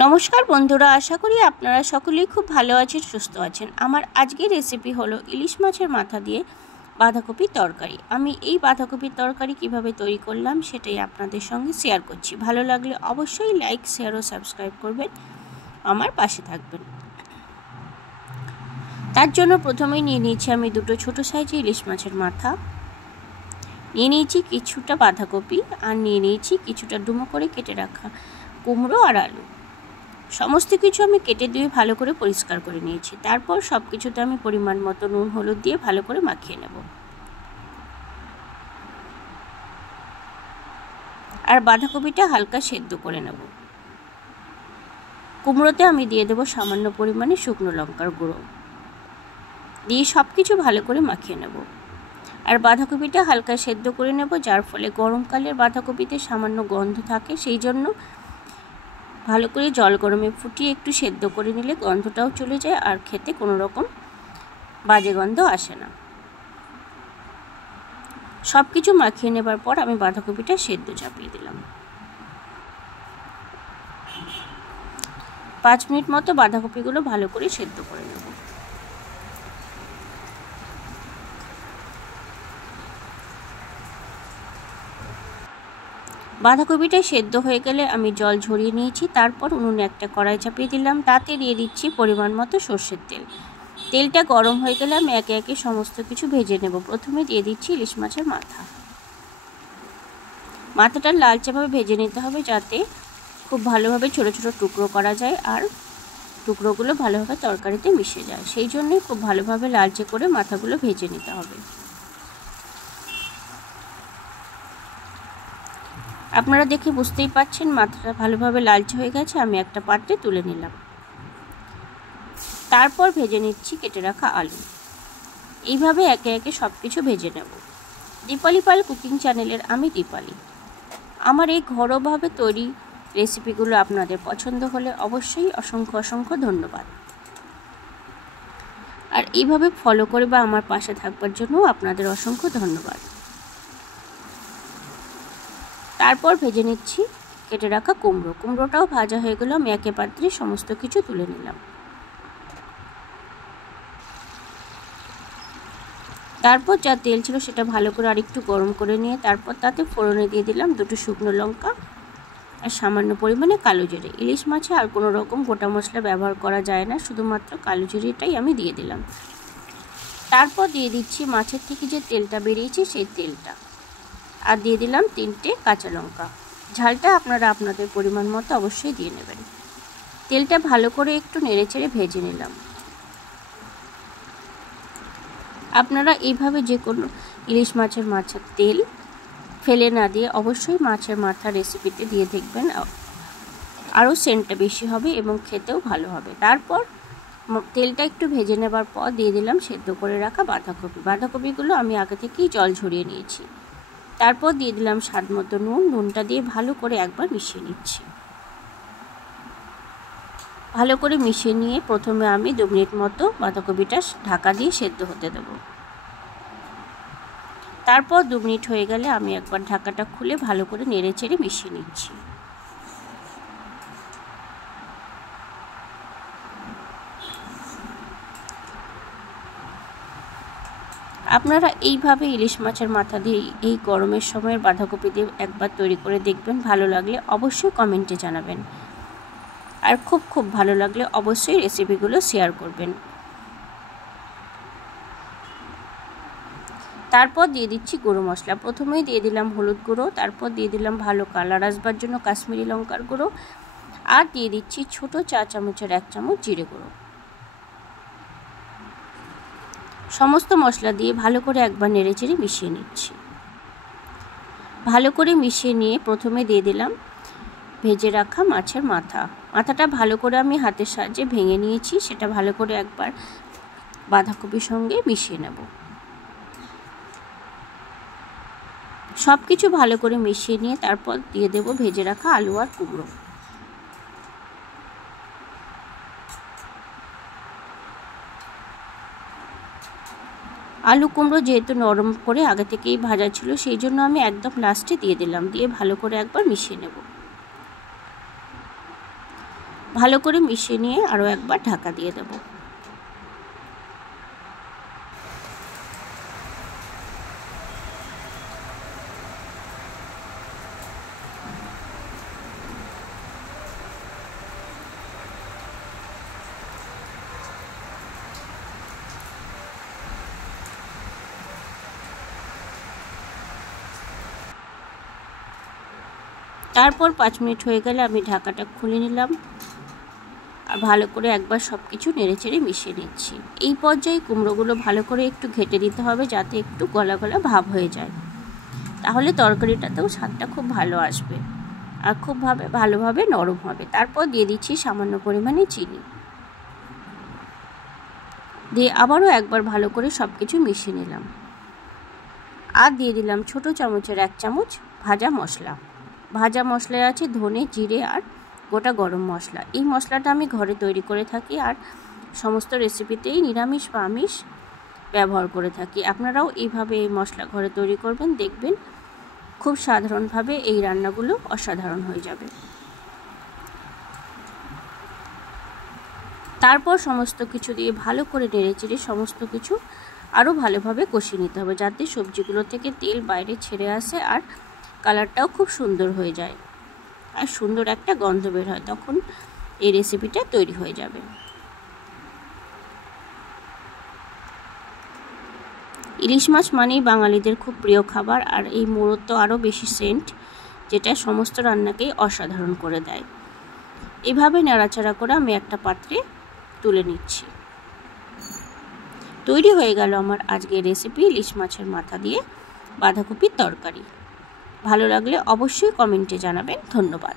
নমস্কার বন্ধুরা, আশা করি আপনারা সকলেই খুব ভালো আছেন, সুস্থ আছেন। আমার আজকের রেসিপি হলো ইলিশ মাছের মাথা দিয়ে বাঁধাকপির তরকারি। আমি এই বাঁধাকপির তরকারি কিভাবে তৈরি করলাম সেটাই আপনাদের সঙ্গে শেয়ার করছি। ভালো লাগলে অবশ্যই লাইক, শেয়ার ও সাবস্ক্রাইব করবেন, আমার পাশে থাকবেন। তার জন্য প্রথমেই নিয়ে নিয়েছি আমি দুটো ছোট সাইজে ইলিশ মাছের মাথা, নিয়ে নিয়েছি কিছুটা বাঁধাকপি, আর নিয়ে নিয়েছি কিছুটা ডুমো করে কেটে রাখা কুমড়ো আর আলু। সমস্ত কিছু আমি কেটে ধুয়ে ভালো করে পরিষ্কার করে নিয়েছি। তারপর সব কিছুতে আমি পরিমাণ মতো নুন হলুদ দিয়ে ভালো করে মাখিয়ে নেব। আর বাঁধাকপিটা হালকা সেদ্ধ করে নেব। কুমড়োতে আমি দিয়ে দেব সামান্য পরিমাণে শুকনো লঙ্কার গুঁড়ো, দিয়ে সব কিছু ভালো করে মাখিয়ে নেব। আর বাঁধাকপিটা হালকা সেদ্ধ করে নেব, যার ফলে গরমকালের বাঁধাকপিতে সামান্য গন্ধ থাকে, সেই জন্য ভালো করে জল গরমে ফুটিয়ে একটু সেদ্ধ করে নিলে গন্ধটাও চলে যায় আর খেতে কোনো রকম বাজে গন্ধ আসে না। সব কিছু মাখিয়ে নেবার পর আমি বাঁধাকপিটা সেদ্ধ চাপিয়ে দিলাম। 5 মিনিট মতো বাঁধাকপিগুলো ভালো করে সেদ্ধ করে নেব। বাঁধাকপিটা সেদ্ধ হয়ে গেলে আমি জল ঝরিয়ে নিয়েছি। তারপর উনুনে একটা কড়াই চাপিয়ে দিলাম, তাতে দিয়ে দিচ্ছি পরিমাণ মতো সর্ষের তেল। তেলটা গরম হয়ে গেলে আমি একে একে সমস্ত কিছু ভেজে নেব। প্রথমে দিয়ে দিচ্ছি ইলিশ মাছের মাথাটা লালচেভাবে ভেজে নিতে হবে, যাতে খুব ভালোভাবে ছোট ছোট টুকরো করা যায় আর টুকরোগুলো ভালোভাবে তরকারিতে মিশে যায়। সেই জন্যই খুব ভালোভাবে লালচে করে মাথাগুলো ভেজে নিতে হবে। আপনারা দেখে বুঝতেই পাচ্ছেন মাথাটা ভালোভাবে লালচে হয়ে গেছে। আমি একটা পাত্রে তুলে নিলাম। তারপর ভেজে নিচ্ছি কেটে রাখা আলু। এইভাবে একে একে সব কিছু ভেজে নেব। দীপালি পাল কুকিং চ্যানেলের আমি দীপালি। আমার এই ঘরোয়াভাবে তৈরি রেসিপিগুলো আপনাদের পছন্দ হলে অবশ্যই অসংখ্য অসংখ্য ধন্যবাদ। আর এইভাবে ফলো করে বা আমার পাশে থাকবার জন্য আপনাদের অসংখ্য ধন্যবাদ। তারপর ভেজে নিচ্ছি কেটে রাখা কুমড়োটাও ভাজা হয়ে গেল। আমি একে পাত্রে সমস্ত কিছু তুলে নিলাম। তারপর যা তেল ছিল সেটা ভালো করে আরেকটু গরম করে নিয়ে তারপর তাতে ফোড়নে দিয়ে দিলাম দুটো শুকনো লঙ্কা আর সামান্য পরিমাণে কালো জিরে। ইলিশ মাছে আর কোনো রকম গোটা মশলা ব্যবহার করা যায় না, শুধুমাত্র কালো জিরেটাই আমি দিয়ে দিলাম। তারপর দিয়ে দিচ্ছি মাছের থেকে যে তেলটা বেরিয়েছে সেই তেলটা, আর দিয়ে দিলাম 3টে কাঁচা লঙ্কা। ঝালটা আপনারা আপনাদের পরিমাণ মতো অবশ্যই দিয়ে নেবেন। তেলটা ভালো করে একটু নেড়েচেড়ে ভেজে নিলাম। আপনারা এইভাবে যে কোনো ইলিশ মাছের তেল ফেলে না দিয়ে অবশ্যই মাছের মাথা রেসিপিতে দিয়ে দেখবেন, আরও সেন্টটা বেশি হবে এবং খেতেও ভালো হবে। তারপর তেলটা একটু ভেজে নেবার পর দিয়ে দিলাম সেদ্ধ করে রাখা বাঁধাকপিগুলো আমি আগে থেকেই জল ঝরিয়ে নিয়েছি। তারপর দিয়ে দিলাম স্বাদ মতো নুনটা দিয়ে ভালো করে একবার মিশিয়ে নিচ্ছি। ভালো করে মিশিয়ে নিয়ে প্রথমে আমি 2 মিনিট মতো বাঁধাকপিটা ঢাকা দিয়ে সেদ্ধ হতে দেব। তারপর 2 মিনিট হয়ে গেলে আমি একবার ঢাকাটা খুলে ভালো করে নেড়েচেড়ে মিশিয়ে নিচ্ছি। আপনারা এইভাবে ইলিশ মাছের মাথা দিয়ে এই গরমের সময়ের বাঁধাকপি দিয়ে একবার তৈরি করে দেখবেন। ভালো লাগলে অবশ্যই কমেন্টে জানাবেন, আর খুব ভালো লাগলে অবশ্যই রেসিপিগুলো শেয়ার করবেন। তারপর দিয়ে দিচ্ছি গুঁড়ো মশলা। প্রথমেই দিয়ে দিলাম হলুদ গুঁড়ো, তারপর দিয়ে দিলাম ভালো কালার আসবার জন্য কাশ্মীরি লঙ্কার গুঁড়ো, আর দিয়ে দিচ্ছি ছোটো 4 চামচের 1 চামচ জিরে গুঁড়ো। সমস্ত মশলা দিয়ে ভালো করে একবার নেড়েচেড়ে মিশিয়ে নিচ্ছি। ভালো করে মিশিয়ে নিয়ে প্রথমে দিয়ে দিলাম ভেজে রাখা মাছের মাথাটা ভালো করে আমি হাতের সাহায্যে ভেঙে নিয়েছি। সেটা ভালো করে একবার বাঁধাকপির সঙ্গে মিশিয়ে নেব। সব কিছু ভালো করে মিশিয়ে নিয়ে তারপর দিয়ে দেব ভেজে রাখা আলু আর কুমড়ো। আলু কুমড়ো যেহেতু নরম করে আগে থেকেই ভাজা ছিল, সেই জন্য আমি একদম লাস্টে দিয়ে দিলাম। দিয়ে ভালো করে একবার মিশিয়ে নেব। ভালো করে মিশিয়ে নিয়ে আরও একবার ঢাকা দিয়ে দেব। তারপর 5 মিনিট হয়ে গেলে আমি ঢাকাটা খুলে নিলাম আর ভালো করে একবার সব কিছু নেড়েচেড়ে মিশিয়ে নিচ্ছি। এই পর্যায়ে কুমড়োগুলো ভালো করে একটু ঘেটে দিতে হবে, যাতে একটু গলা গলা ভাব হয়ে যায়, তাহলে তরকারিটাতেও স্বাদটা খুব ভালো আসবে আর খুব ভালোভাবে নরম হবে। তারপর দিয়ে দিচ্ছি সামান্য পরিমাণে চিনি, দিয়ে আবারও একবার ভালো করে সব কিছু মিশিয়ে নিলাম। আর দিয়ে দিলাম ছোটো চামচের 1 চামচ ভাজা মশলা। ভাজা মশলায় আছে ধনে, জিরে আর গোটা গরম মশলা। এই মশলাটা আমি ঘরে তৈরি করে থাকি আর সমস্ত রেসিপিতেই নিরামিষ বা আমিষ ব্যবহার করে থাকি। আপনারাও এইভাবে এই মশলা ঘরে তৈরি করবেন, দেখবেন খুব সাধারণভাবে এই রান্নাগুলো অসাধারণ হয়ে যাবে। তারপর সমস্ত কিছু দিয়ে ভালো করে নেড়েচেড়ে সমস্ত কিছু আরও ভালোভাবে কষিয়ে নিতে হবে, যাতে সবজিগুলো থেকে তেল বাইরে ছেড়ে আসে আর কালারটাও খুব সুন্দর হয়ে যায় আর সুন্দর একটা গন্ধ বের হয়। তখন এই রেসিপিটা তৈরি হয়ে যাবে। ইলিশ মাছ মানেই বাঙালিদের খুব প্রিয় খাবার, আর এই মোড়ক তো আরও বেশি সেন্ট, যেটা সমস্ত রান্নাকেই অসাধারণ করে দেয়। এভাবে নাড়াচাড়া করে আমি একটা পাত্রে তুলে নিচ্ছি। তৈরি হয়ে গেল আমার আজকের রেসিপি ইলিশ মাছের মাথা দিয়ে বাঁধাকপির তরকারি। ভালো লাগলে অবশ্যই কমেন্টে জানাবেন। ধন্যবাদ।